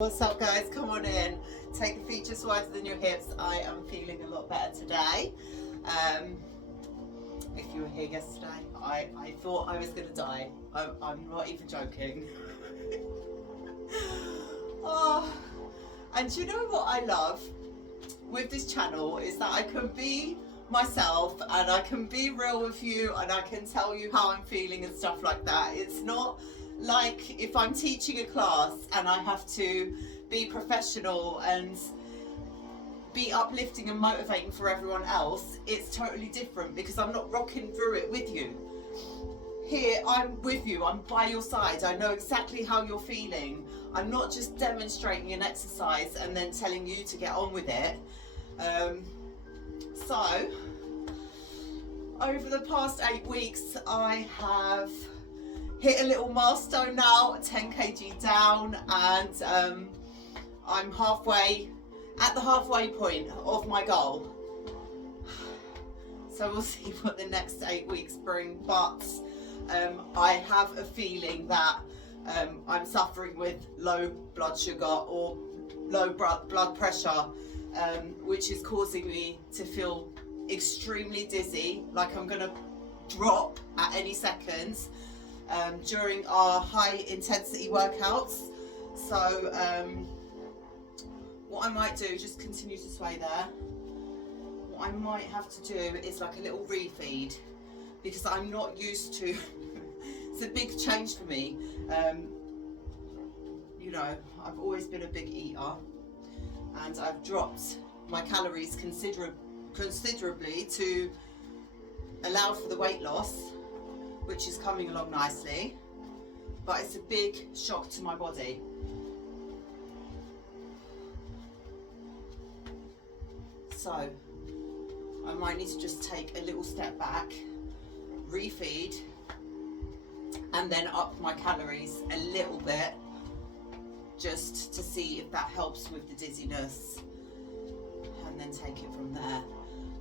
What's up, guys? Come on in. Take the feet just wider than your hips. I am feeling a lot better today. If you were here yesterday, I thought I was going to die. I'm not even joking. Oh, and you know what I love with this channel is that I can be myself and I can be real with you and I can tell you how I'm feeling and stuff like that. It's not like if I'm teaching a class and I have to be professional and be uplifting and motivating for everyone else. It's totally different because I'm not rocking through it with you. Here I'm with you, I'm by your side, I know exactly how you're feeling. I'm not just demonstrating an exercise and then telling you to get on with it. So over the past 8 weeks I have hit a little milestone now, 10 kg down, and I'm at the halfway point of my goal. So we'll see what the next 8 weeks bring, but I have a feeling that I'm suffering with low blood sugar or low blood pressure, which is causing me to feel extremely dizzy, like I'm gonna drop at any second. During our high intensity workouts. So what I might do, just continue to sway there. What I might have to do is like a little refeed because I'm not used to, it's a big change for me. You know, I've always been a big eater and I've dropped my calories considerably to allow for the weight loss, which is coming along nicely, but it's a big shock to my body. So I might need to just take a little step back, refeed, and then up my calories a little bit, just to see if that helps with the dizziness, and then take it from there.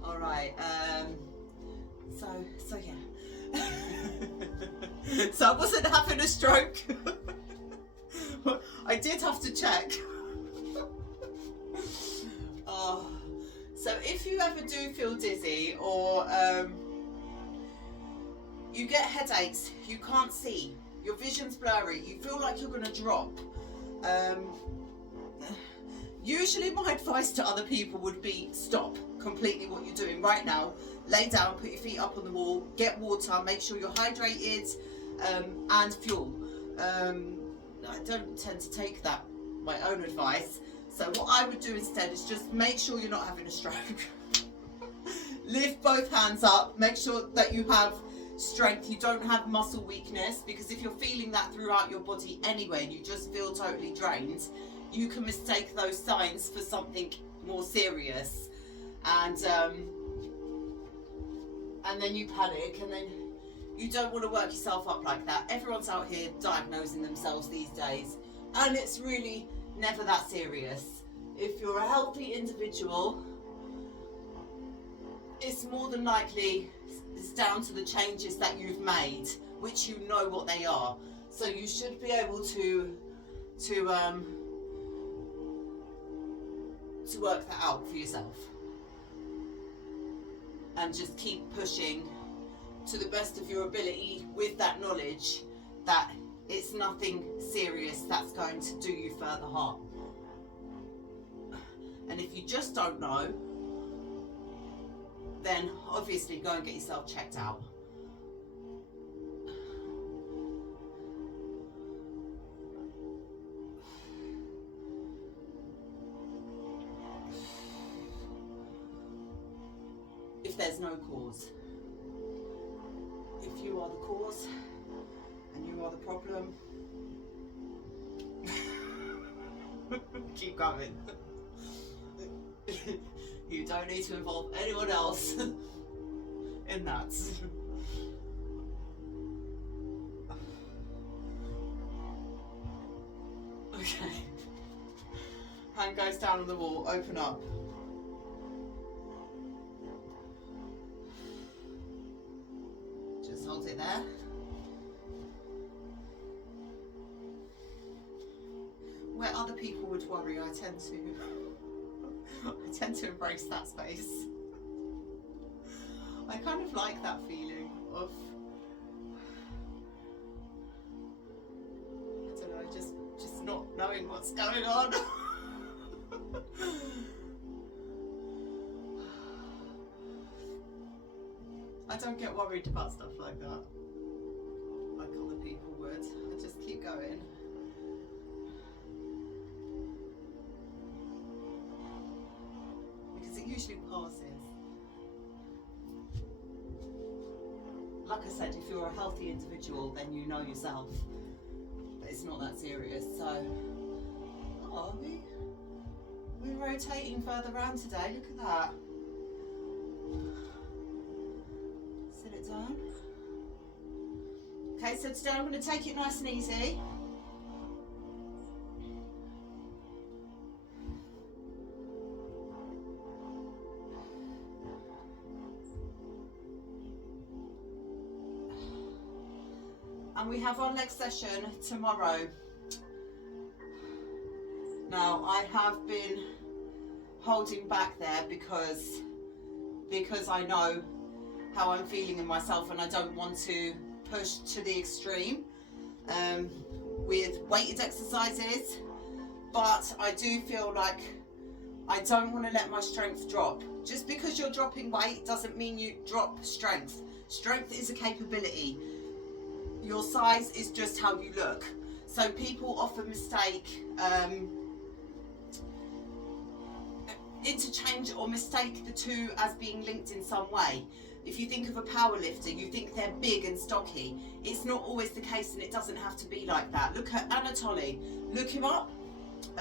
All right, so yeah. So I wasn't having a stroke. I did have to check. Oh, so if you ever do feel dizzy or you get headaches, you can't see, your vision's blurry, you feel like you're going to drop, usually my advice to other people would be stop completely what you're doing right now, lay down, put your feet up on the wall, get water, make sure you're hydrated, and fuel. I don't tend to take that, my own advice, so what I would do instead is just make sure you're not having a stroke. Lift both hands up, make sure that you have strength, you don't have muscle weakness, because if you're feeling that throughout your body anyway, you just feel totally drained, you can mistake those signs for something more serious, and then you panic, and then you don't want to work yourself up like that. Everyone's out here diagnosing themselves these days, and it's really never that serious. If you're a healthy individual, it's more than likely it's down to the changes that you've made, which you know what they are. So you should be able to work that out for yourself and just keep pushing to the best of your ability with that knowledge that it's nothing serious that's going to do you further harm. And if you just don't know, then obviously go and get yourself checked out. If there's no cause. If you are the cause and you are the problem, keep going. You don't need to involve anyone else in that. Okay. Hand goes down on the wall, open up. Just hold it there. Where other people would would worry, I tend to embrace that space. I kind of like that feeling of, I don't know, just not knowing what's going on. I don't get worried about stuff like that, like other people would. I just keep going. Because it usually passes. Like I said, if you're a healthy individual, then you know yourself that it's not that serious. So, oh, we're rotating further around today. Look at that. Sit it down. Okay, so today I'm going to take it nice and easy. And we have our next session tomorrow. Now, I have been holding back there because I know how I'm feeling in myself, and I don't want to push to the extreme with weighted exercises, but I do feel like I don't want to let my strength drop. Just because you're dropping weight doesn't mean you drop strength. Strength is a capability. Your size is just how you look. So people often mistake, interchange or mistake the two as being linked in some way. If you think of a power lifter, you think they're big and stocky. It's not always the case, and it doesn't have to be like that. Look at Anatoly. Look him up.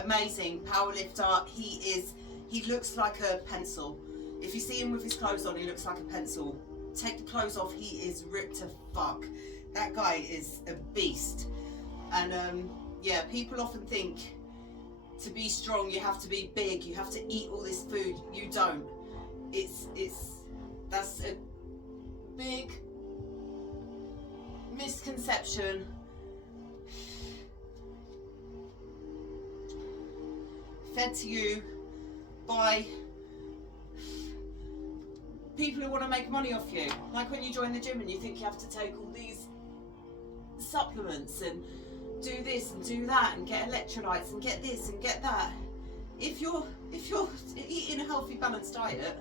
Amazing power lifter. He looks like a pencil. If you see him with his clothes on, he looks like a pencil. Take the clothes off, he is ripped to fuck. That guy is a beast. And yeah, people often think to be strong you have to be big, you have to eat all this food. You don't. That's a big misconception. Fed to you by people who want to make money off you. Like when you join the gym and you think you have to take all these supplements and do this and do that and get electrolytes and get this and get that. If you're eating a healthy, balanced diet,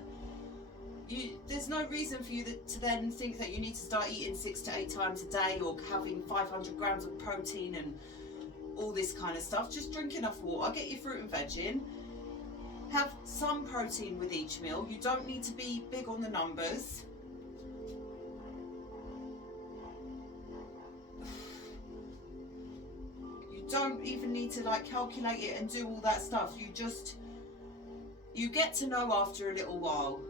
there's no reason for you to then think that you need to start eating 6 to 8 times a day or having 500 grams of protein and all this kind of stuff. Just drink enough water, get your fruit and veg in, have some protein with each meal. You don't need to be big on the numbers. You don't even need to like calculate it and do all that stuff. You get to know after a little while,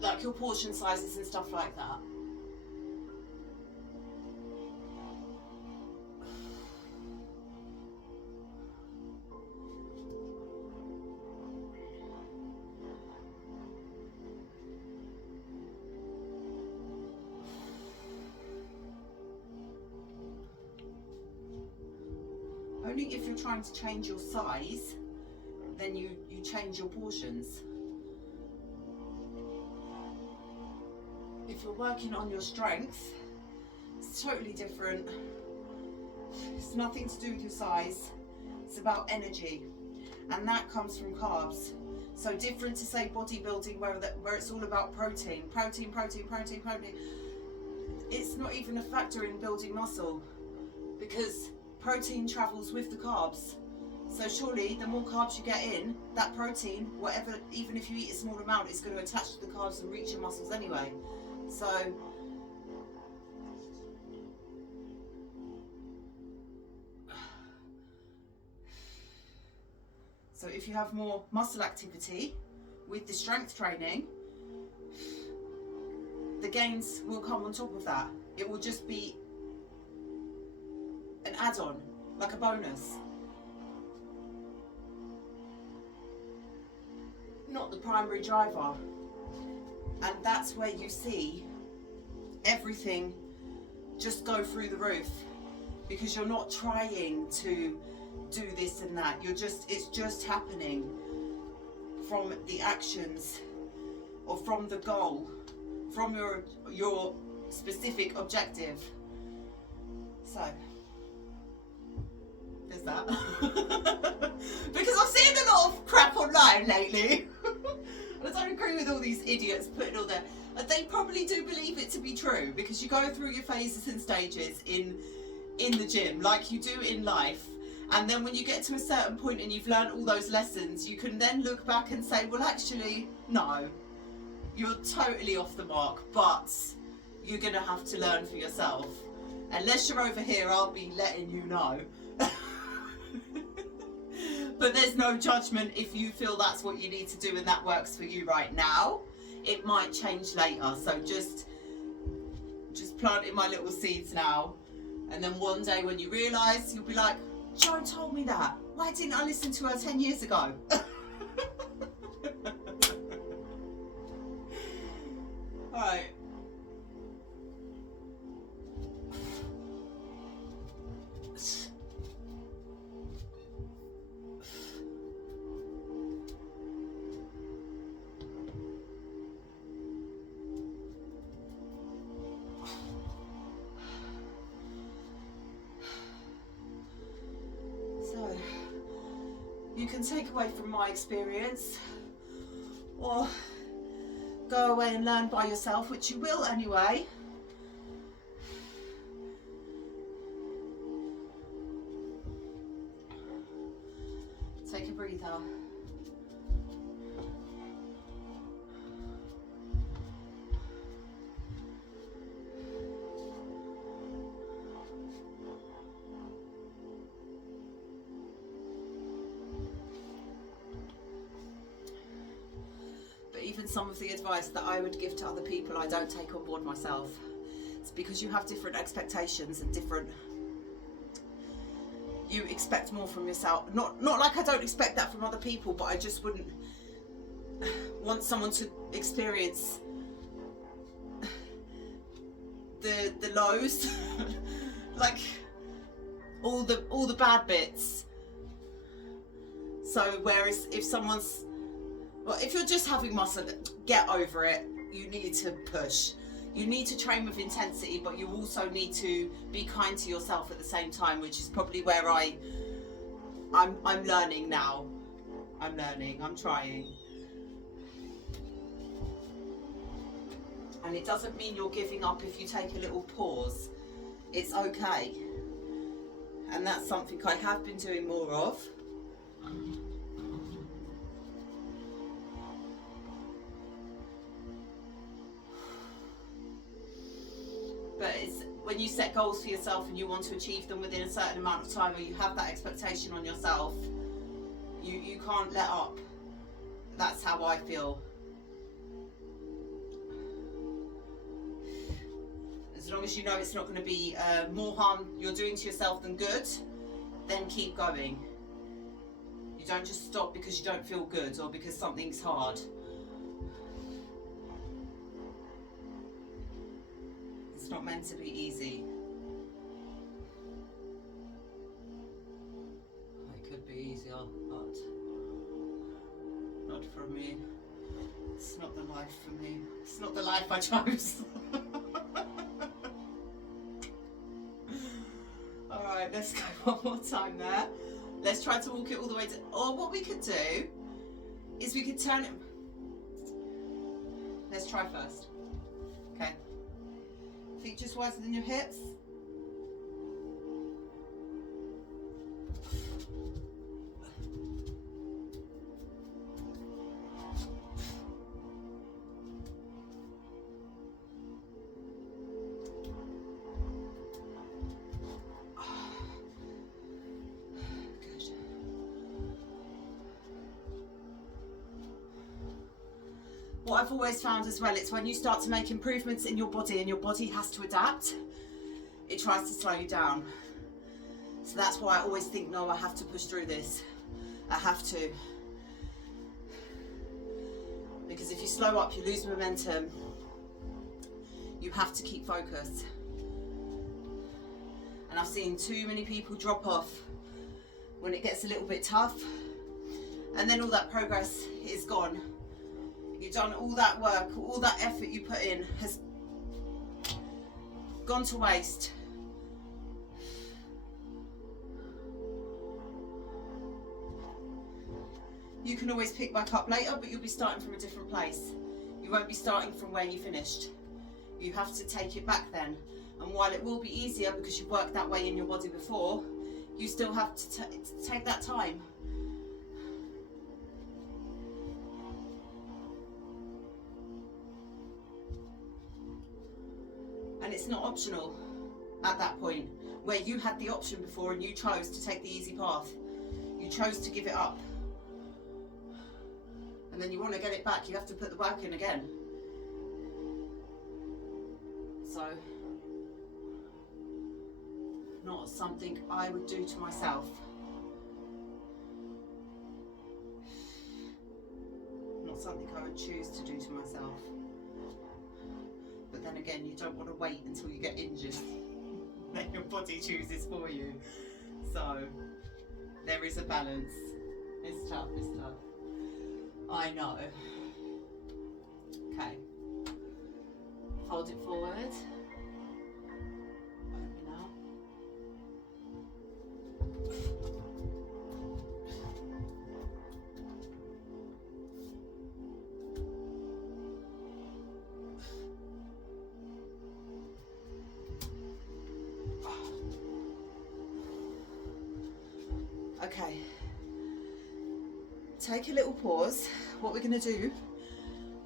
like your portion sizes and stuff like that. Only if you're trying to change your size, then you change your portions. If you're working on your strength, it's totally different. It's nothing to do with your size. It's about energy, and that comes from carbs. So different to say bodybuilding where it's all about protein. It's not even a factor in building muscle, because protein travels with the carbs. So surely the more carbs you get in, that protein, whatever, even if you eat a small amount, it's going to attach to the carbs and reach your muscles anyway. So if you have more muscle activity with the strength training, the gains will come on top of that. It will just be an add-on, like a bonus. Not the primary driver. And that's where you see everything just go through the roof, because you're not trying to do in that. It's just happening from the actions, or from the goal, from your specific objective. So there's that. Because I've seen a lot of crap online lately. And I don't agree with all these idiots putting all that. They probably do believe it to be true, because you go through your phases and stages in the gym like you do in life, and then when you get to a certain point and you've learned all those lessons, you can then look back and say, well, actually, no, you're totally off the mark, but you're gonna have to learn for yourself. Unless you're over here, I'll be letting you know. But there's no judgment if you feel that's what you need to do and that works for you right now. It might change later, so just planting my little seeds now, and then one day when you realise, you'll be like, Jo told me that. Why didn't I listen to her 10 years ago? Alright. You can take away from my experience, or go away and learn by yourself, which you will anyway. Take a breather. Even some of the advice that I would give to other people, I don't take on board myself. It's because you have different expectations and you expect more from yourself. Not like I don't expect that from other people, but I just wouldn't want someone to experience the lows, like all the bad bits. So whereas if someone's, well, if you're just having muscle, get over it. You need to push. You need to train with intensity, but you also need to be kind to yourself at the same time, which is probably where I'm learning now. I'm learning, I'm trying. And it doesn't mean you're giving up if you take a little pause. It's okay. And that's something I have been doing more of. But it's when you set goals for yourself and you want to achieve them within a certain amount of time, or you have that expectation on yourself, you can't let up. That's how I feel. As long as you know it's not going to be more harm you're doing to yourself than good, then keep going. You don't just stop because you don't feel good or because something's hard. It's not meant to be easy. It could be easier, but not for me. It's not the life for me. It's not the life I chose. Alright, let's go one more time there. Let's try to walk it all the way to, or what we could do is we could turn it. Let's try first. Okay. Feet just wider than your hips. What I've always found as well, it's when you start to make improvements in your body and your body has to adapt, it tries to slow you down. So that's why I always think, no, I have to push through this. I have to. Because if you slow up, you lose momentum. You have to keep focused. And I've seen too many people drop off when it gets a little bit tough, and then all that progress is gone. You've done all that work, all that effort you put in has gone to waste. You can always pick back up later, but you'll be starting from a different place. You won't be starting from where you finished. You have to take it back then. And while it will be easier because you've worked that way in your body before, you still have to take that time. And it's not optional at that point, where you had the option before and you chose to take the easy path. You chose to give it up. And then you want to get it back, you have to put the work in again. So, not something I would do to myself. Not something I would choose to do to myself. But then again, you don't want to wait until you get injured. Then your body chooses for you. So, there is a balance. It's tough, it's tough. I know. Okay. Fold it forward. Open up. Okay. Take a little pause. What we're going to do,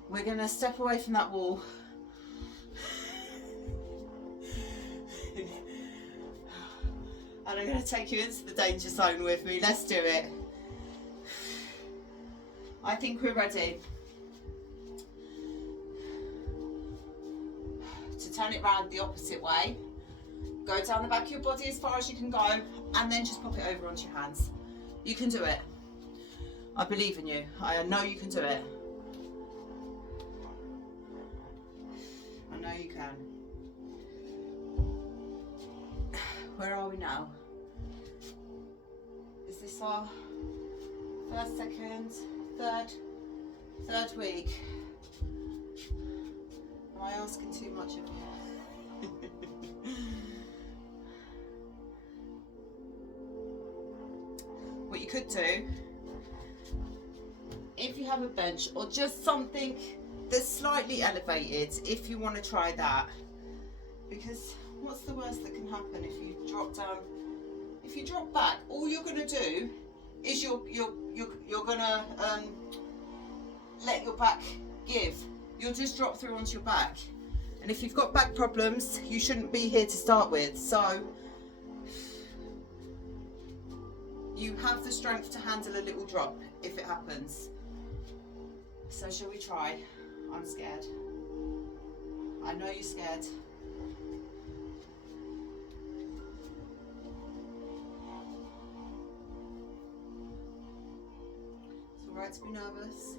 we're going to step away from that wall. And I'm going to take you into the danger zone with me. Let's do it. I think we're ready to turn it round the opposite way. Go down the back of your body as far as you can go, and then just pop it over onto your hands. You can do it. I believe in you. I know you can do it. I know you can. Where are we now? Is this our first, second, third week? Am I asking too much of you? What you could do, if you have a bench or just something that's slightly elevated, if you want to try that, because what's the worst that can happen if you drop down? If you drop back, all you're going to do is you're going to let your back give. You'll just drop through onto your back, and if you've got back problems, you shouldn't be here to start with. So you have the strength to handle a little drop if it happens. So shall we try? I'm scared. I know you're scared. It's alright to be nervous,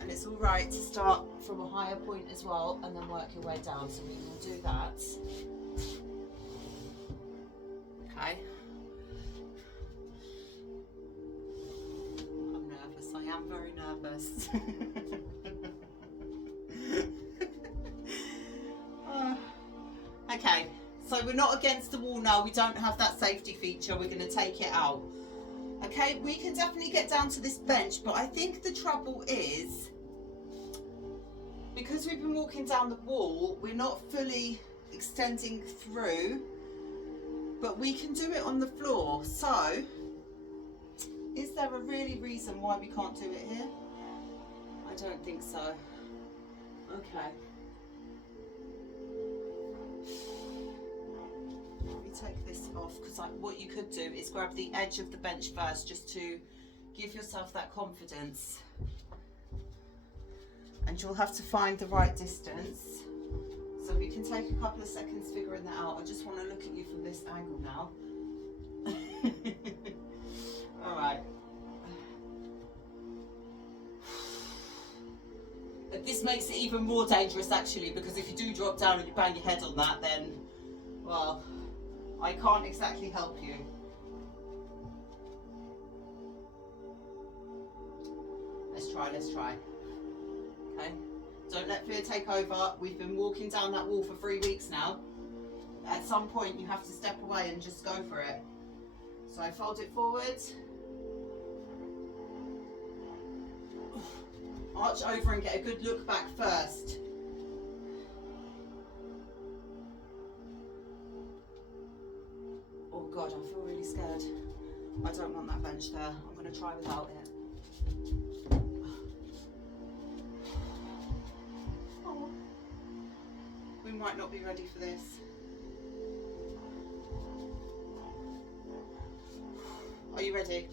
and it's alright to start from a higher point as well and then work your way down, so we will do that. Okay. I am very nervous. Okay, so we're not against the wall now. We don't have that safety feature. We're going to take it out. Okay, we can definitely get down to this bench, but I think the trouble is, because we've been walking down the wall, we're not fully extending through, but we can do it on the floor. So is there a really reason why we can't do it here? I don't think so. Okay. Let me take this off, because what you could do is grab the edge of the bench first, just to give yourself that confidence. And you'll have to find the right distance. So we can take a couple of seconds figuring that out. I just want to look at you from this angle now. All right. This makes it even more dangerous actually, because if you do drop down and you bang your head on that, then, well, I can't exactly help you. try. Okay, don't let fear take over. We've been walking down that wall for 3 weeks now. At some point you have to step away and just go for it. So I fold it forward, arch over and get a good look back first. Oh God, I feel really scared. I don't want that bench there. I'm going to try without it. Oh. We might not be ready for this. Are you ready?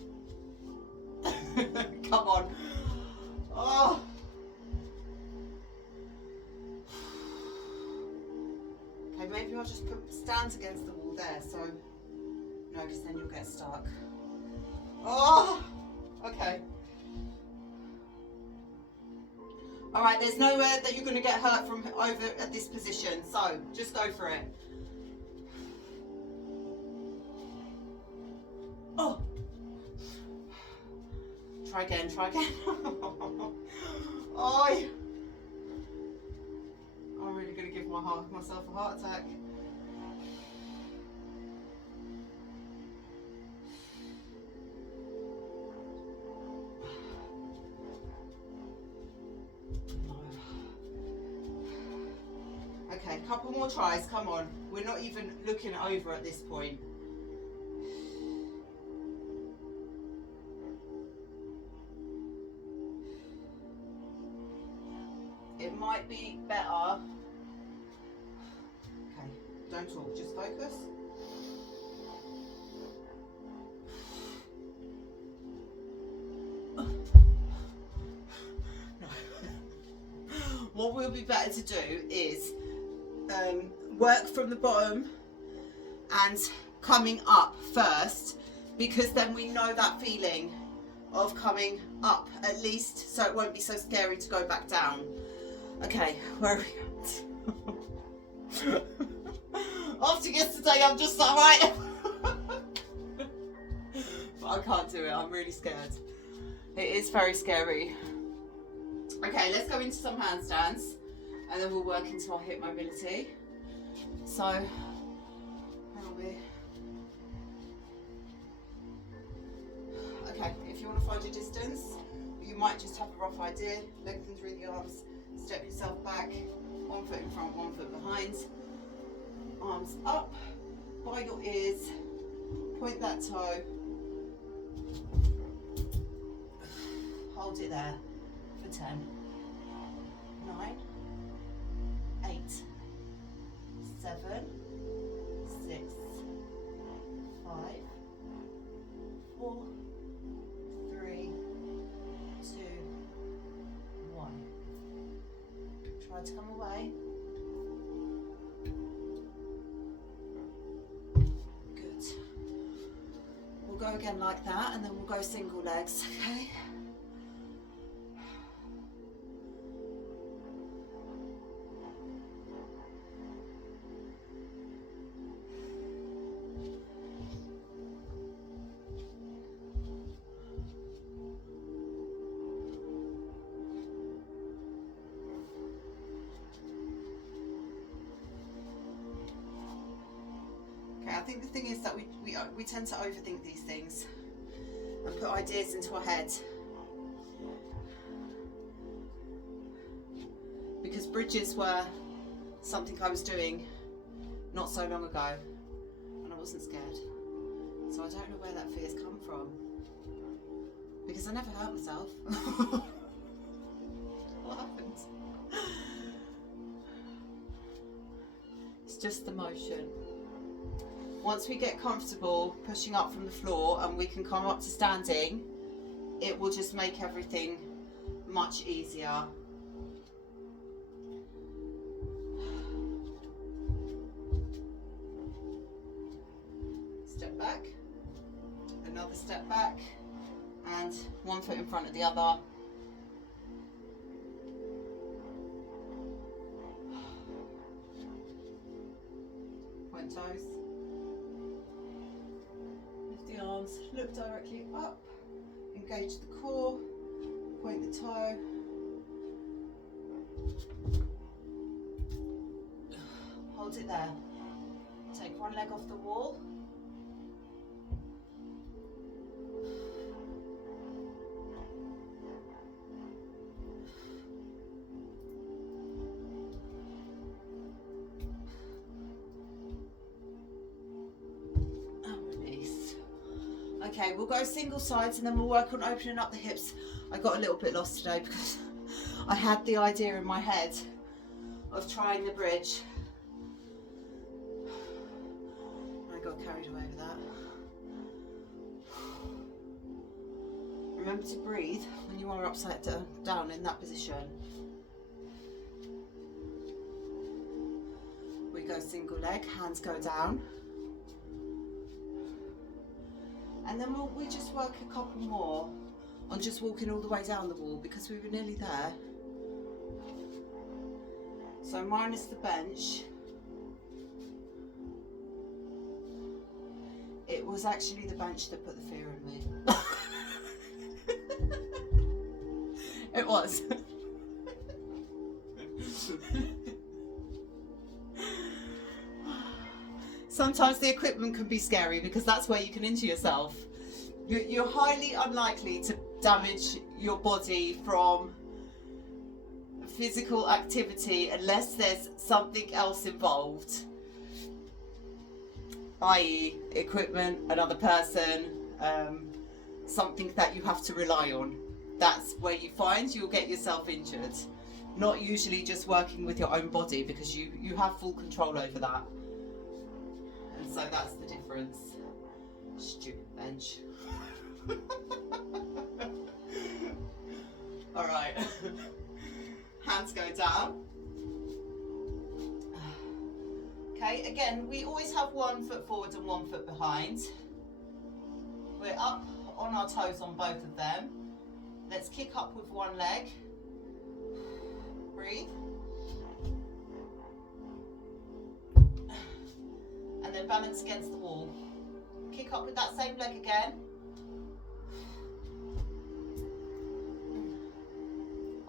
Come on. Oh. Okay, maybe I'll just stand against the wall there, so no, because then you'll get stuck. Oh, okay. All right, there's nowhere that you're going to get hurt from over at this position, so just go for it. Oh. Try again. Oh. I'm really going to give myself a heart attack. Okay, a couple more tries, come on. We're not even looking over at this point. It might be better. Okay, don't talk, just focus. No. What will be better to do is work from the bottom and coming up first, because then we know that feeling of coming up at least, so it won't be so scary to go back down. Okay, where are we at? After yesterday, I'm just alright. But I can't do it, I'm really scared. It is very scary. Okay, let's go into some handstands and then we'll work into our hip mobility. So, where are we? Okay, if you want to find your distance, you might just have a rough idea. Lengthen through the arms, step yourself back, 1 foot in front, 1 foot behind. Arms up, by your ears, point that toe. Hold it there for 10, 9, 8, 7, 6, 5, 4, 3, 2, 1. Try to come away. Good. We'll go again like that, and then we'll go single legs, okay? I think the thing is that we tend to overthink these things and put ideas into our head, because bridges were something I was doing not so long ago and I wasn't scared, so I don't know where that fear's come from, because I never hurt myself. What happened? It's just the motion. Once we get comfortable pushing up from the floor and we can come up to standing, it will just make everything much easier. Step back, another step back, and 1 foot in front of the other. Point toes. Arms, look directly up, engage the core, Point the toe. Hold it there. Take one leg off the wall. Okay, we'll go single sides and then we'll work on opening up the hips. I got a little bit lost today because I had the idea in my head of trying the bridge. I got carried away with that. Remember to breathe when you are upside down in that position. We go single leg, hands go down. And then we just work a couple more on just walking all the way down the wall because we were nearly there. So minus the bench. It was actually the bench that put the fear in me. It was. Sometimes the equipment can be scary because that's where you can injure yourself. You're highly unlikely to damage your body from physical activity unless there's something else involved, i.e. equipment, another person, something that you have to rely on. That's where you find you'll get yourself injured. Not usually just working with your own body because you have full control over that. And so that's the difference. Stupid bench. All right. Hands go down. Okay, again, we always have 1 foot forward and 1 foot behind. We're up on our toes on both of them. Let's kick up with one leg. Breathe. And then balance against the wall. Kick up with that same leg again.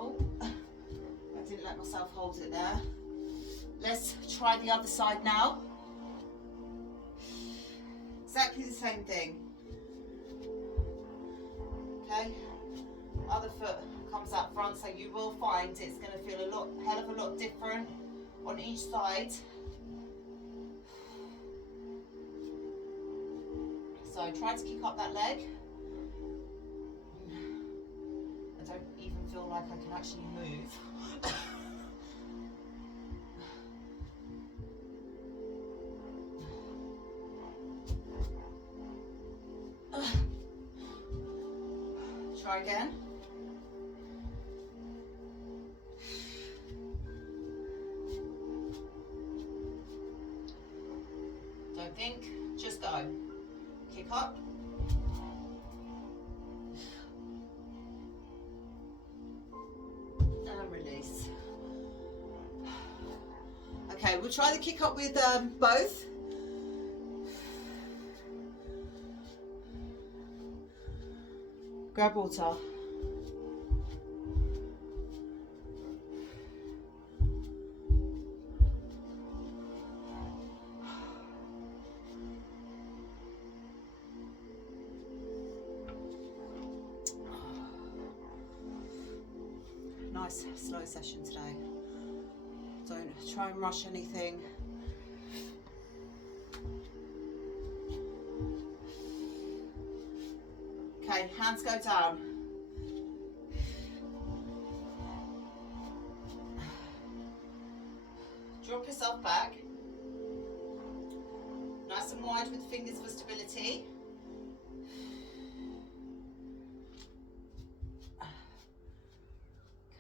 Oh, I didn't let myself hold it there. Let's try the other side now. Exactly the same thing. Okay, other foot comes out front, so you will find it's going to feel a hell of a lot different on each side. So try to kick up that leg. I don't even feel like I can actually move. Try again. Don't think, just go. Kick up. And release. Okay, we'll try the kick up with both. Grab water. Nice slow session today. Don't try and rush anything. Okay, hands go down. Drop yourself back. Nice and wide with fingers for stability.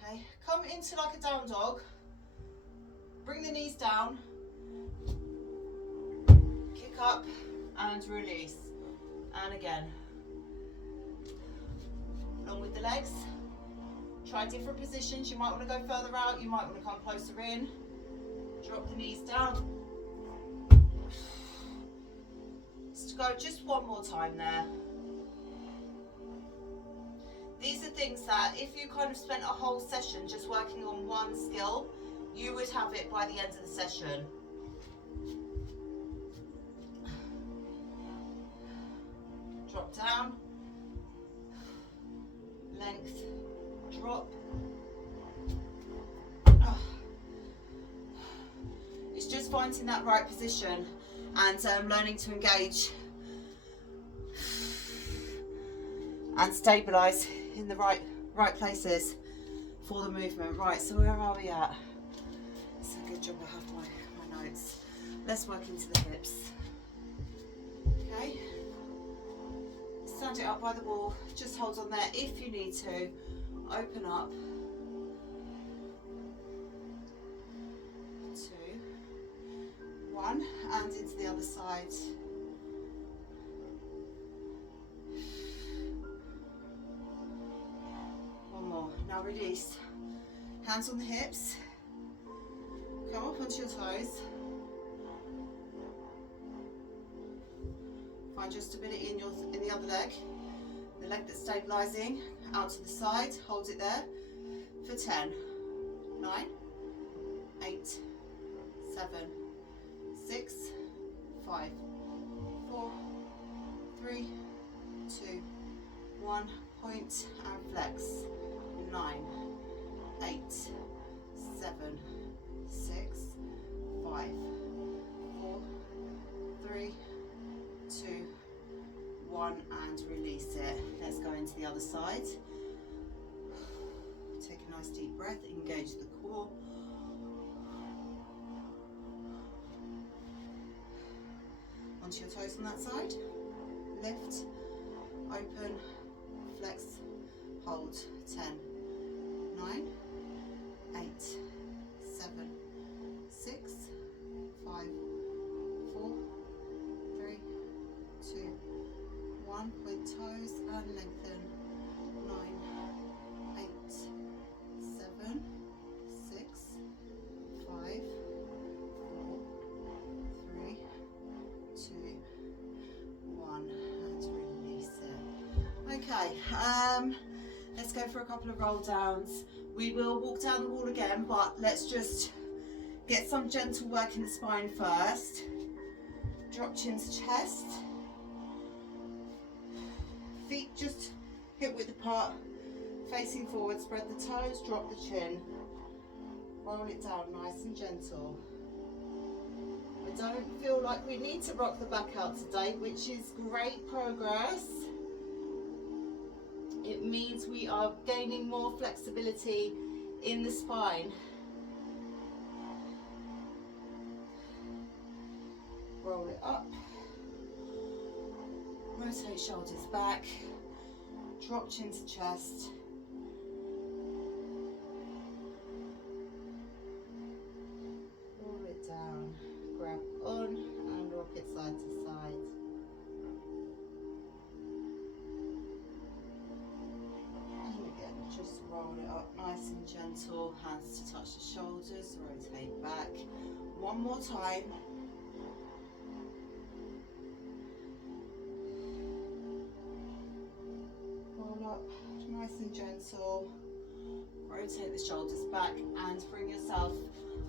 Okay, come into like a down dog. Bring the knees down. Kick up and release. And again. Along with the legs, try different positions. You might want to go further out, you might want to come closer in. Drop the knees down. Let's go just one more time there. These are things that if you kind of spent a whole session just working on one skill, you would have it by the end of the session. Drop down, length, drop. It's just finding that right position and learning to engage and stabilise in the right places for the movement. Right, so where are we at? It's a good job I have my notes. Let's work into the hips. Okay. Stand it up by the wall, just hold on there if you need to. Open up. 2, 1, and into the other side. One more. Now release. Hands on the hips. Come up onto your toes. Find your stability in the other leg. The leg that's stabilising, out to the side, hold it there for 10, 9, 8, 7, 6, 5, 4, 3, 2, 1, point and flex. 9, 8, 7, 6, 5, 4, 3, 2, 1, and release it. Let's go into the other side. Take a nice deep breath, engage the core. Onto your toes on that side. Lift, open, flex, hold. 10, 9, 8, 7, 6, 5, 4, 3, 2, 1. Point toes and lengthen. 9, 8, 7, 6, 5, 4, 3, 2, 1, and release it. Okay, let's go for a couple of roll downs. We will walk down the wall again, but let's just get some gentle work in the spine first. Drop chin to chest. Feet just hip width apart, facing forward, spread the toes, drop the chin. Roll it down nice and gentle. I don't feel like we need to rock the back out today, which is great progress. It means we are gaining more flexibility in the spine. Roll it up. Rotate shoulders back. Drop chin to chest. Roll it down. Grab on and rock it side to side. Just roll it up nice and gentle, hands to touch the shoulders, rotate back. One more time. Roll up nice and gentle, rotate the shoulders back and bring yourself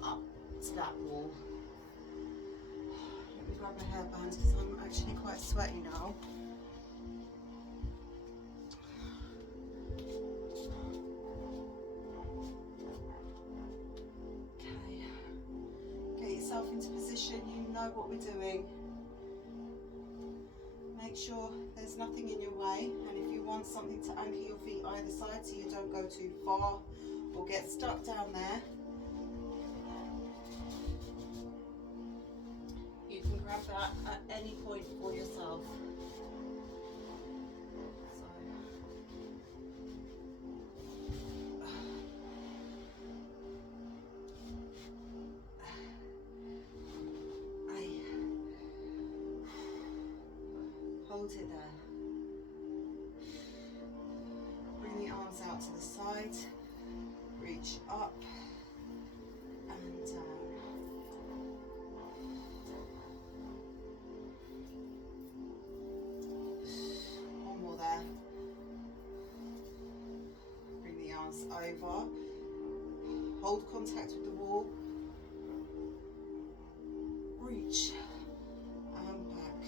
up to that wall. Let me grab my hairband because I'm actually quite sweaty now. Into position, you know what we're doing. Make sure there's nothing in your way, and if you want something to anchor your feet either side so you don't go too far or get stuck down there, you can grab that at any point for yourself. Hold it there. Bring the arms out to the side, reach up and down. One more there. arms over, hold contact with the wall, reach and back.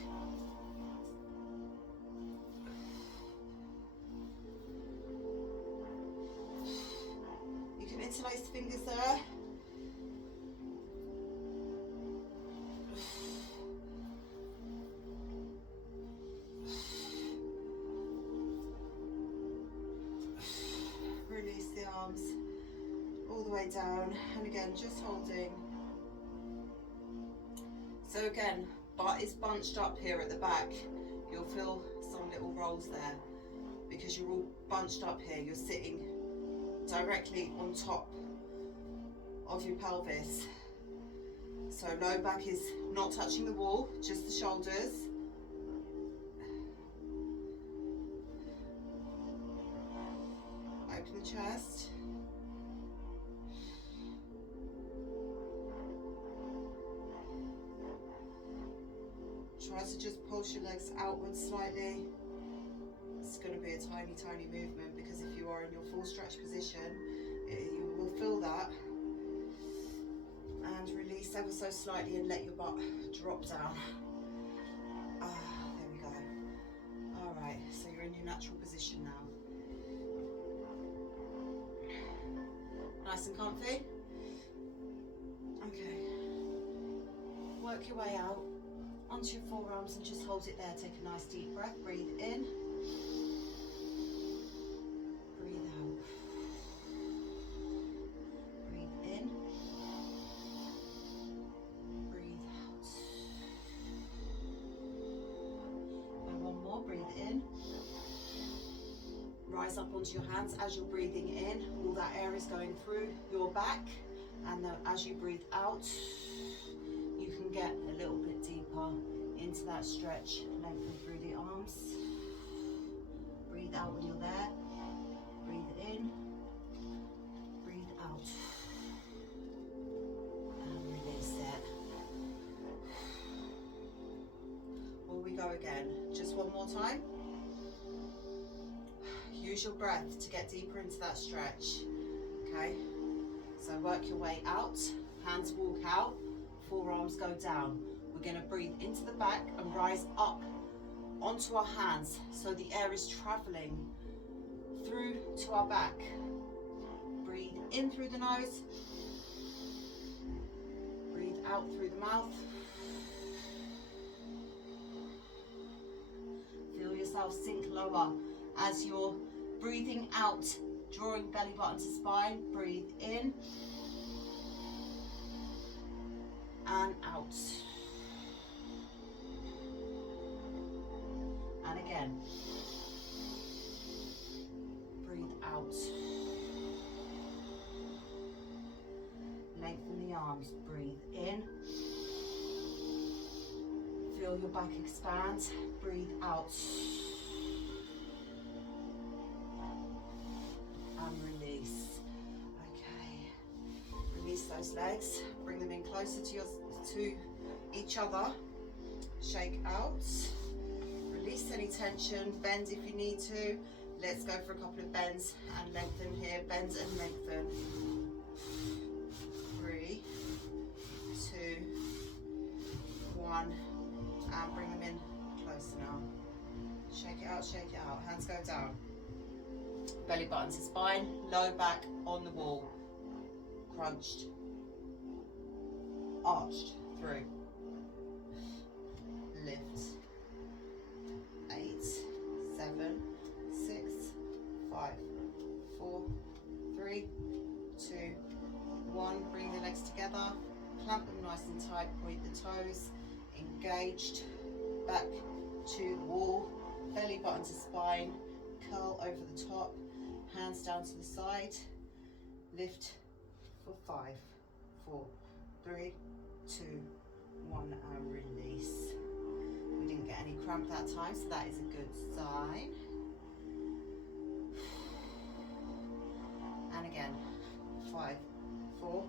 You can interlace the fingers there. Release the arms all the way down, and again just holding. So again, butt is bunched up here at the back. You'll feel some little rolls there because you're all bunched up here. You're sitting directly on top of your pelvis. So low back is not touching the wall, just the shoulders. Open the chest. Try to just push your legs outwards slightly. It's going to be a tiny, tiny movement because if you are in your full stretch position, you will feel that. And release ever so slightly and let your butt drop down. There we go. All right, so you're in your natural position now. Nice and comfy. Okay. Work your way out onto your forearms and just hold it there. Take a nice deep breath. Breathe in. Breathe out. Breathe in. Breathe out. And one more. Breathe in. Rise up onto your hands as you're breathing in. All that air is going through your back, and as you breathe out, you can get a little bit deeper into that stretch. Lengthen through the arms. Breathe out when you're there. Breathe in. Breathe out. And release it. Here we go again. Just one more time. Use your breath to get deeper into that stretch. Okay? So work your way out. Hands walk out. Forearms go down. We're going to breathe into the back and rise up onto our hands so the air is traveling through to our back. Breathe in through the nose. Breathe out through the mouth. Feel yourself sink lower as you're breathing out, drawing belly button to spine. Breathe in and out. And again. Breathe out. Lengthen the arms. Breathe in. Feel your back expand. Breathe out. And release. Okay. Release those legs. Bring them in closer to each other. Shake out. Release any tension. Bend if you need to. Let's go for a couple of bends and lengthen here. Bend and lengthen. 3, 2, 1. And bring them in closer now. Shake it out, shake it out. Hands go down. Belly button to spine. Low back on the wall. Crunched. Arched through. Lift. 8, 7, 6, 5, 4, 3, 2, 1. Bring the legs together. Clamp them nice and tight. Point the toes. Engaged. Back to the wall. Belly button to spine. Curl over the top. Hands down to the side. Lift for 5, 4, 3, 2, 1, and release. We didn't get any cramp that time, so that is a good sign. And again, 5, 4,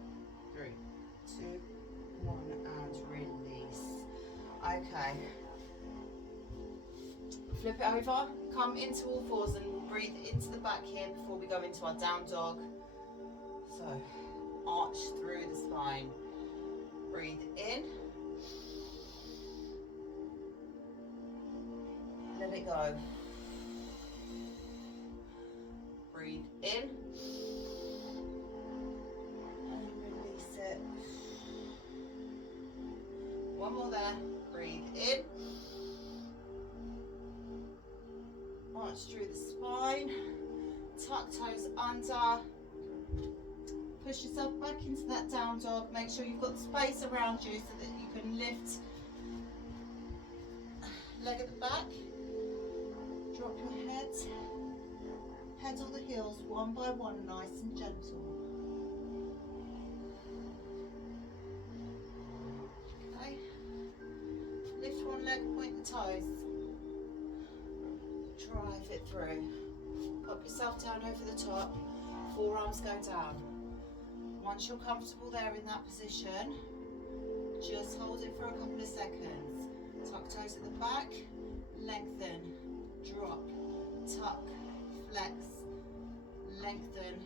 3, 2, 1, and release. Okay. Flip it over, come into all fours and we'll breathe into the back here before we go into our down dog. So arch through the spine. Breathe in. Let it go. Breathe in. And release it. One more there. Breathe in. Arch through the spine. Tuck toes under. Push yourself back into that down dog. Make sure you've got space around you so that you can lift leg at the back. Drop your head. Pedal the heels one by one, nice and gentle. Okay. Lift one leg, point the toes. Drive it through. Pop yourself down over the top. Forearms go down. Once you're comfortable there in that position, just hold it for a couple of seconds. Tuck toes at the back, lengthen, drop, tuck, flex, lengthen.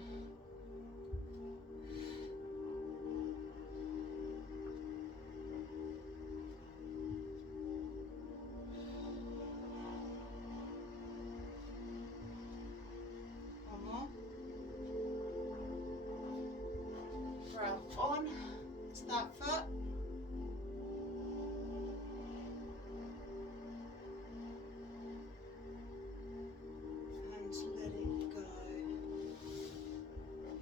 One more. Ground on to that foot. And let it go.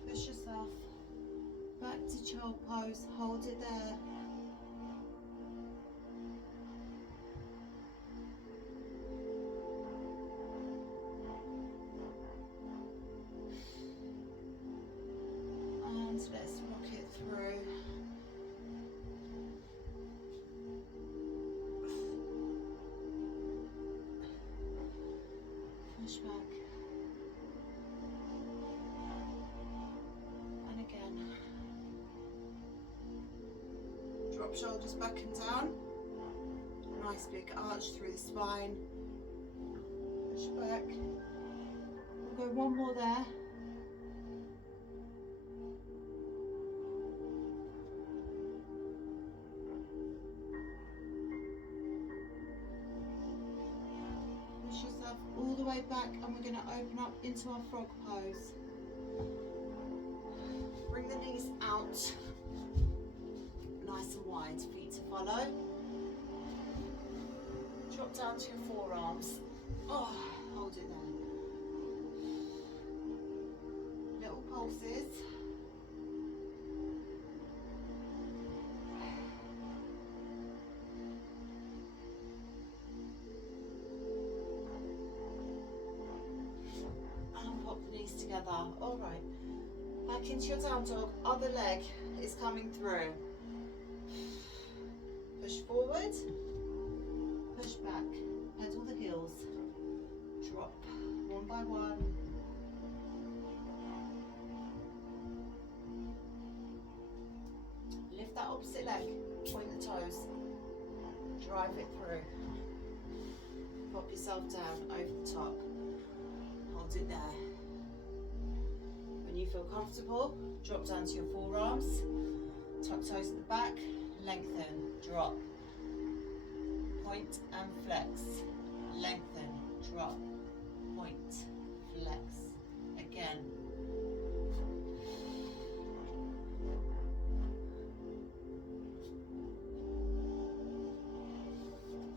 Push yourself back to child pose. Hold it there. And let's rock it through. Push back. And again. Drop shoulders back and down. Nice big arch through the spine. Push back. We'll go one more there. Push yourself all the way back, and we're going to open up into our frog pose. Bring the knees out, nice and wide, feet to follow. Drop down to your forearms. Oh, hold it there. Little pulses. And pop the knees together. All right. Back into your down dog. Other leg is coming through. Push forward. Push back. Pedal the heels. Drop one by one. Lift that opposite leg. Point the toes. Drive it through. Pop yourself down over the top. Hold it there. When you feel comfortable, drop down to your forearms. Tuck toes at the back. Lengthen. Drop. Point and flex. Lengthen. Drop. Point. Flex. Again.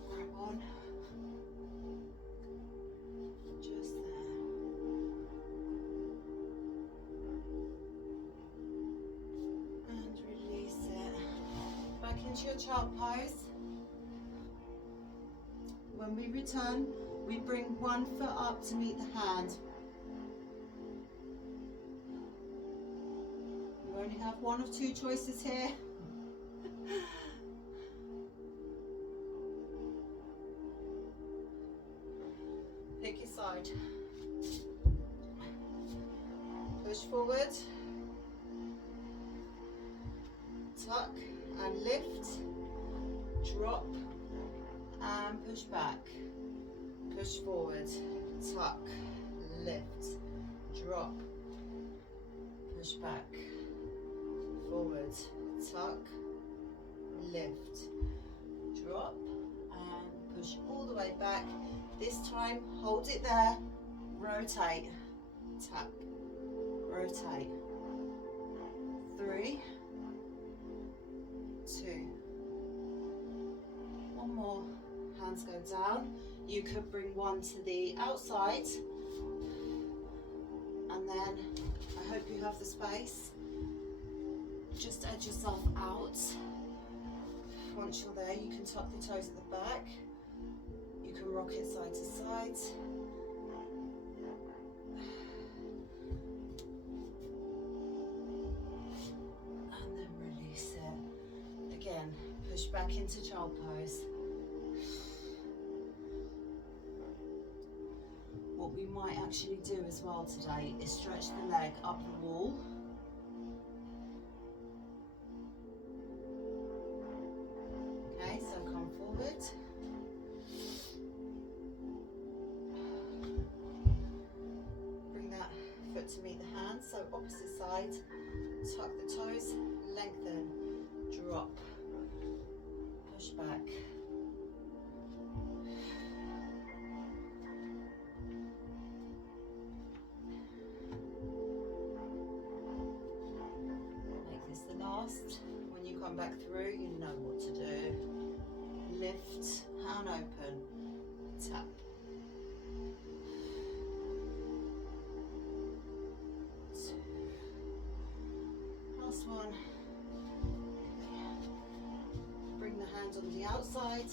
Grab on. Just there. And release it. Back into your child pose. When we return, we bring one foot up to meet the hand. You only have one of two choices here. Pick your side. Push forward. Tuck and lift. Drop. And push back, push forward, tuck, lift, drop, push back, forward, tuck, lift, drop, and push all the way back. This time, hold it there, rotate, tap, rotate. 3, 2, one more, hands go down. You could bring one to the outside, and then I hope you have the space. Just edge yourself out. Once you're there, you can tuck the toes at the back. You can rock it side to side. And then release it. Again, push back into child pose. What we might actually do as well today is stretch the leg up the wall. Okay, so come forward. Bring that foot to meet the hand, so opposite side. Tuck the toes, lengthen, drop, push back. When you come back through, you know what to do. Lift, hand open, tap. Last one. Bring the hand on the outside,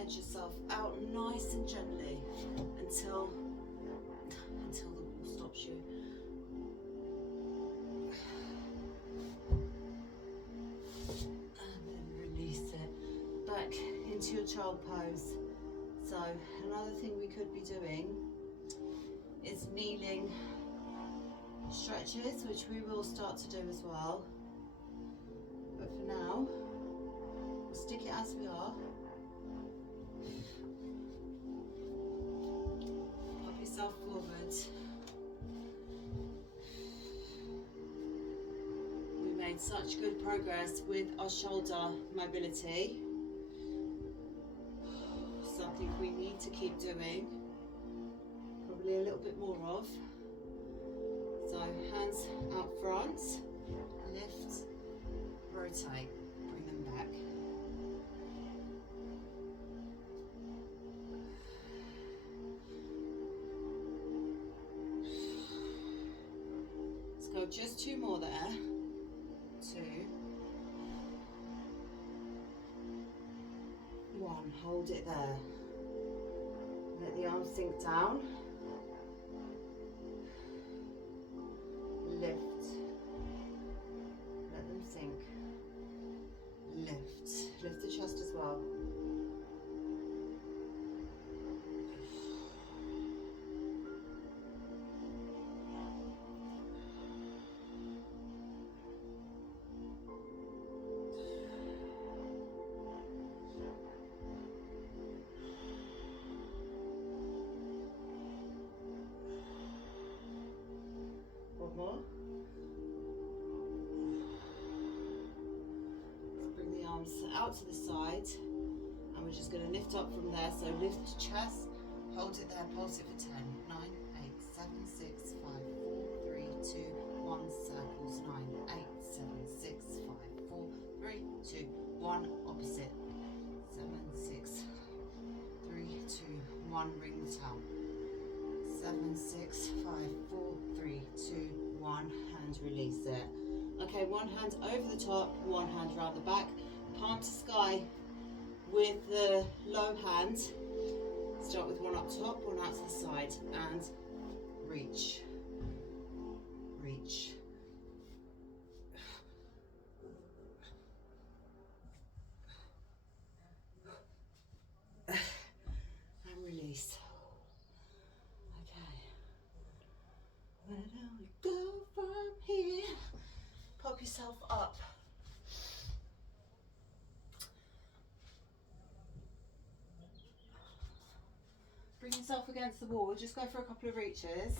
edge yourself out nice and gently until the wall stops you. Into your child pose. So another thing we could be doing is kneeling stretches, which we will start to do as well. But for now, we'll stick it as we are. Pop yourself forward. We made such good progress with our shoulder mobility. Something we need to keep doing, probably a little bit more of. So hands out front, lift, rotate, bring them back. Let's go just 2 more there. 2, 1, hold it there. Let the arms sink down. Lift. Let them sink. Lift. Lift the chest as well. More. Let's bring the arms out to the side, and we're just going to lift up from there. So lift chest, hold it there, pulse it for 10, 9, 8, 7, 6, 5, 4, 3, 2, 1, circles, 9, 8, 7, 6, 5, 4, 3, 2, 1, opposite, 7, 6, 3, 2, 1, ring the towel, 7, 6, 5, 4, 3, 2, 1, hand release it. Okay, one hand over the top, one hand around the back, palm to sky with the low hand. Start with one up top, one out to the side, and reach, reach. And release. Where do we go from here? Pop yourself up. Bring yourself against the wall. Just go for a couple of reaches.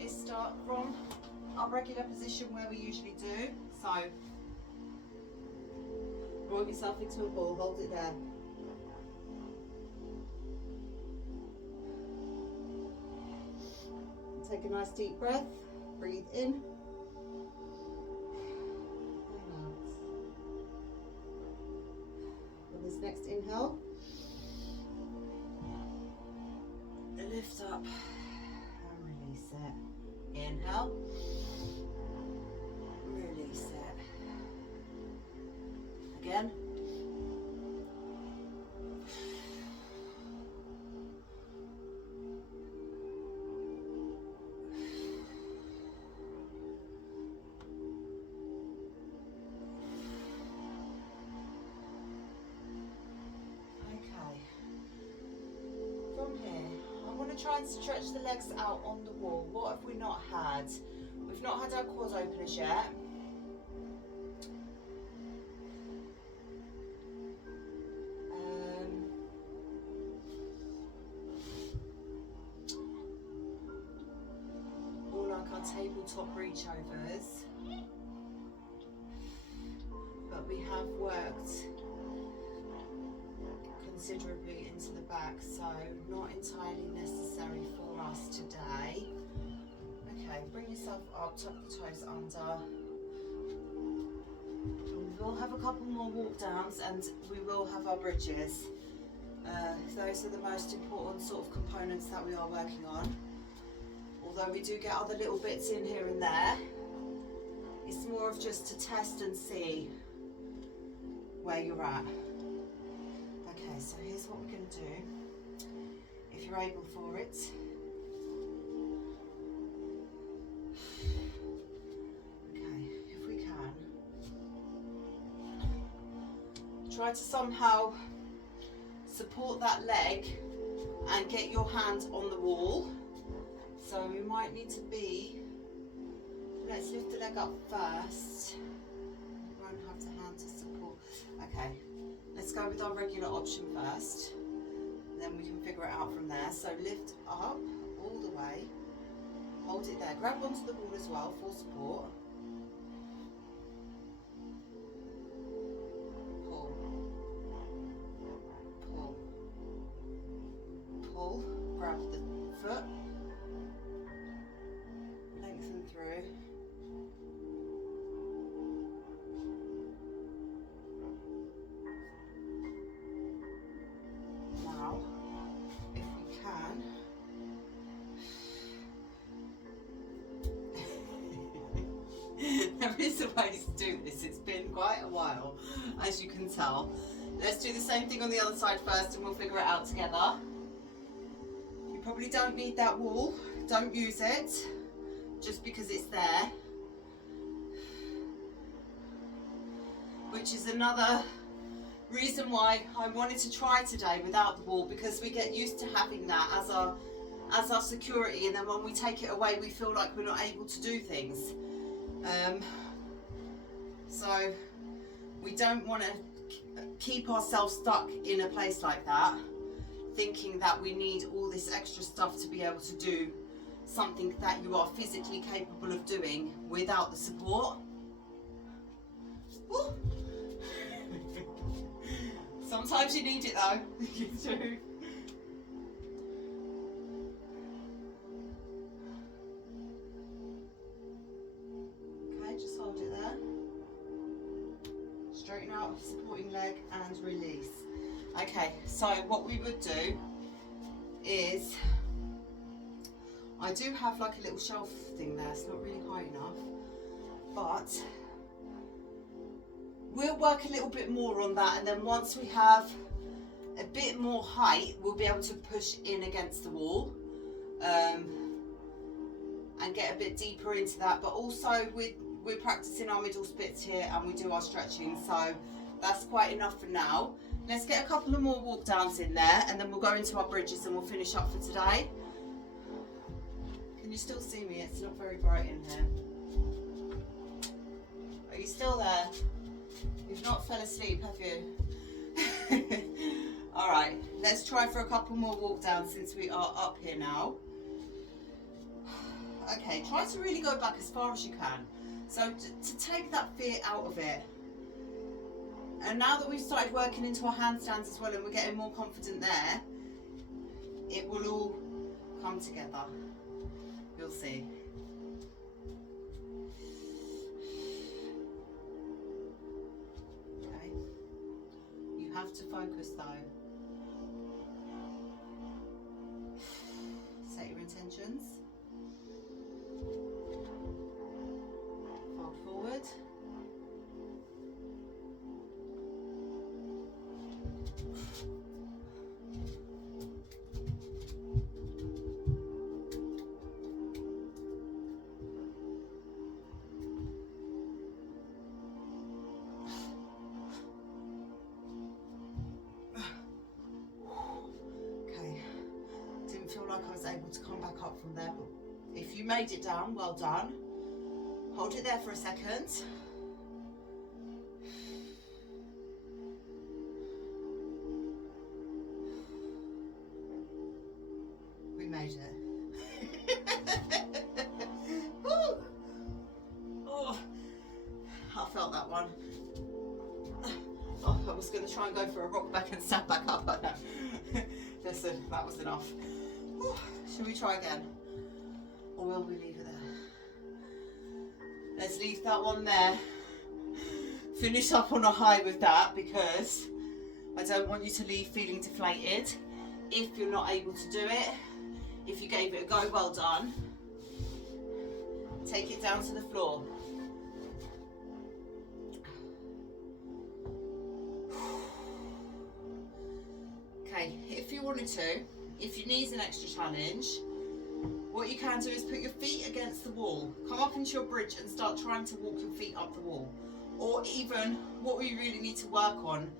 is start from our regular position where we usually do. So, roll yourself into a ball, hold it there. Take a nice deep breath, breathe in. And out. For this next inhale, lift up and release it. Inhale, release it. Again. Try and stretch the legs out on the wall. What have we not had? We've not had our quad openers yet. Or like our tabletop reach overs. But we have worked considerably into the back, so not entirely necessary for us today. Okay, bring yourself up, tuck the toes under. We will have a couple more walk downs and we will have our bridges. Those are the most important sort of components that we are working on. Although we do get other little bits in here and there, it's more of just to test and see where you're at. Okay, so here's what we're going to do, if you're able for it. Okay, if we can, try to somehow support that leg and get your hand on the wall. So we might need to be, let's lift the leg up first. We won't have the hand to support. Okay. Let's go with our regular option first, and then we can figure it out from there. So lift up all the way, hold it there, grab onto the wall as well for support. Pull, pull, pull, grab the foot, lengthen through. There is a way to do this. It's been quite a while, as you can tell. Let's do the same thing on the other side first and we'll figure it out together. You probably don't need that wall. Don't use it just because it's there. Which is another reason why I wanted to try today without the wall, because we get used to having that as our security, and then when we take it away we feel like we're not able to do things. So we don't want to keep ourselves stuck in a place like that, thinking that we need all this extra stuff to be able to do something that you are physically capable of doing without the support. Ooh. Sometimes you need it though. You do. Just hold it there. Straighten out, supporting leg and release. Okay, so what we would do is, I do have like a little shelf thing there, it's not really high enough, but we'll work a little bit more on that, and then once we have a bit more height, we'll be able to push in against the wall and get a bit deeper into that. But also we're practicing our middle splits here and we do our stretching, so that's quite enough for now. Let's get a couple of more walk downs in there and then we'll go into our bridges and we'll finish up for today. Can you still see me? It's not very bright in here. Are you still there? You've not fell asleep, have you? Alright, let's try for a couple more walk downs since we are up here now. Okay, try to really go back as far as you can. So to take that fear out of it. And now that we've started working into our handstands as well and we're getting more confident there, it will all come together. You'll see. Okay. You have to focus though. Set your intentions. Fold forward. Feel like I was able to come back up from there, but if you made it down, well done. Hold it there for a second. We made it. Oh, I felt that one. Oh, I was going to try and go for a rock back and stand back up, but no. Listen, that was enough. Should we try again? Or will we leave it there? Let's leave that one there. Finish up on a high with that because I don't want you to leave feeling deflated. If you're not able to do it, if you gave it a go, well done. Take it down to the floor. Okay, if you wanted to, if your knee's an extra challenge, what you can do is put your feet against the wall. Come up into your bridge and start trying to walk your feet up the wall. Or even, what we really need to work on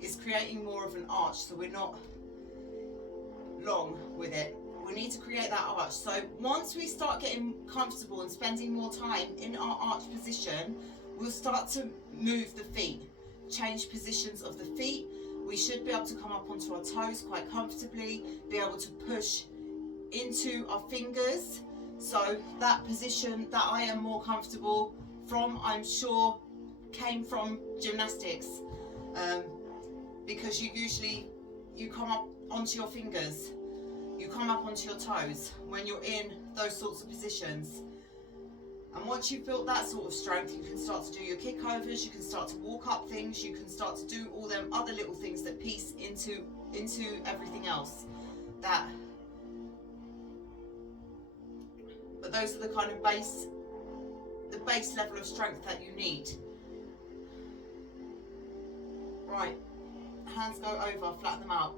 is creating more of an arch so we're not long with it. We need to create that arch. So once we start getting comfortable and spending more time in our arch position, we'll start to move the feet, change positions of the feet. We should be able to come up onto our toes quite comfortably, be able to push into our fingers. So that position that I am more comfortable from, I'm sure, came from gymnastics. Because you come up onto your fingers, you come up onto your toes when you're in those sorts of positions. And once you've built that sort of strength, you can start to do your kickovers, you can start to walk up things, you can start to do all them other little things that piece into everything else. But those are the kind of base level of strength that you need. Right, hands go over, flatten them out.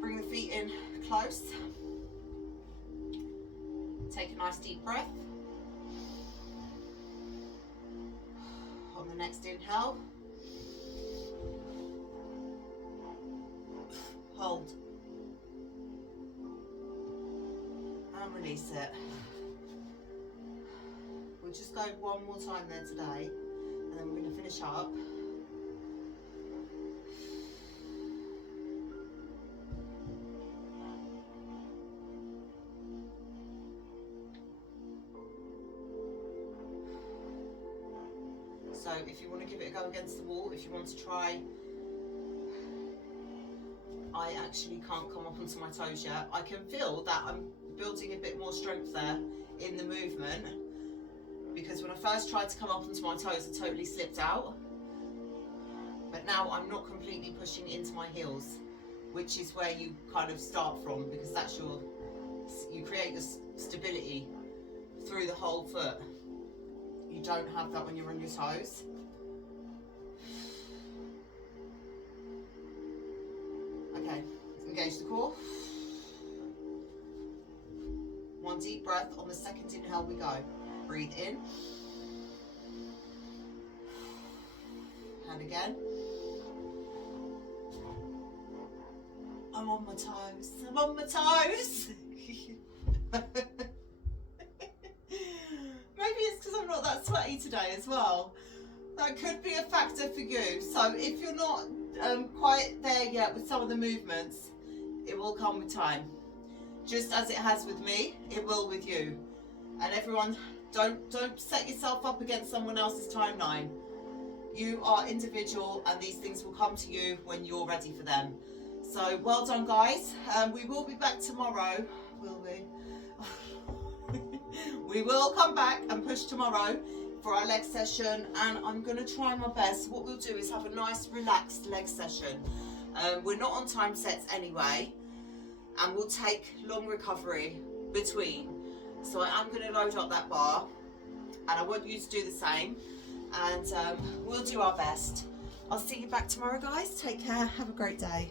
Bring the feet in close. Take a nice deep breath. On the next inhale, hold and release it. We'll just go one more time there today and then we're going to finish up. So if you want to give it a go against the wall, if you want to try, I actually can't come up onto my toes yet. I can feel that I'm building a bit more strength there in the movement, because when I first tried to come up onto my toes, I totally slipped out. But now I'm not completely pushing into my heels, which is where you kind of start from, because that's you create the stability through the whole foot. You don't have that when you're on your toes. Okay, engage the core. One deep breath. On the second inhale we go. Breathe in. And again. I'm on my toes. I'm on my toes. Maybe it's because I'm not that sweaty today as well. That could be a factor for you. So if you're not quite there yet with some of the movements, will come with time. Just as it has with me, it will with you. And everyone, don't set yourself up against someone else's timeline. You are individual, and these things will come to you when you're ready for them. So well done, guys. We will be back tomorrow. Will we? We will come back and push tomorrow for our leg session, and I'm going to try my best. What we'll do is have a nice relaxed leg session. We're not on time sets anyway, and we'll take long recovery between. So I am going to load up that bar, and I want you to do the same, and we'll do our best. I'll see you back tomorrow, guys. Take care. Have a great day.